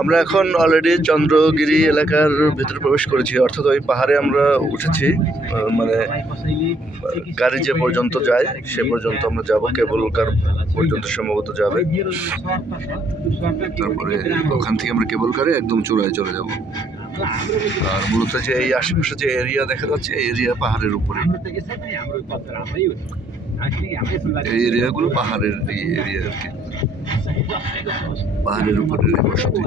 আমরা এখন অলরেডি চন্দ্রগিরি এলাকার ভিতরে প্রবেশ করেছি, অর্থাৎ ওই পাহাড়ে আমরা উঠেছি। মানে গাড়ি যে পর্যন্ত যায় সে পর্যন্ত আমরা যাব, কেবল কার পর্যন্ত সম্ভবত যাবে, তারপরে ওখান থেকে আমরা কেবল কারে একদম চূড়ায় চলে যাব। আর মূলত যে এই আশেপাশে যে এরিয়া দেখা যাচ্ছে, এই এরিয়া পাহাড়ের উপরে, এই এরিয়াগুলো পাহাড়ের এই এরিয়া আর কি, পাহাড়ের উপরে বসতি।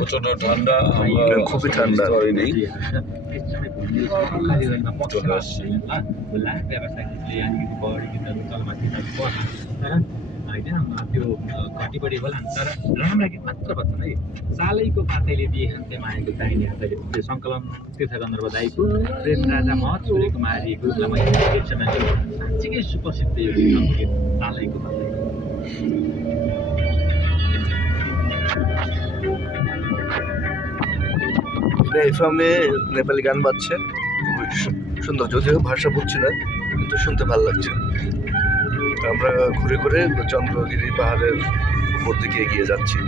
প্রচন্ড ঠান্ডা, খুবই ঠান্ডা। নেই চলে আসছি। होइन त्यो घटीबढी होला तर राम्रा गीत मात्र बज्छन् है। सालैको पातैले दिए हान्थे मायाको काहिनी हातैले त्यो सङ्कलन तीर्थ गन्धर्व दाईको प्रेम राजा महत सूर्यको मारिएको साँच्चीकै सुप्रसिद्ध यो गीत सालैको पातैले। এফএমে নেপালি গান বাজছে, খুবই সুন্দর, যদিও ভাষা বুঝছি না কিন্তু শুনতে ভালো লাগছে। আমরা ঘুরে ঘুরে চন্দ্রগিরি পাহাড়ের উপর দিকে এগিয়ে যাচ্ছি।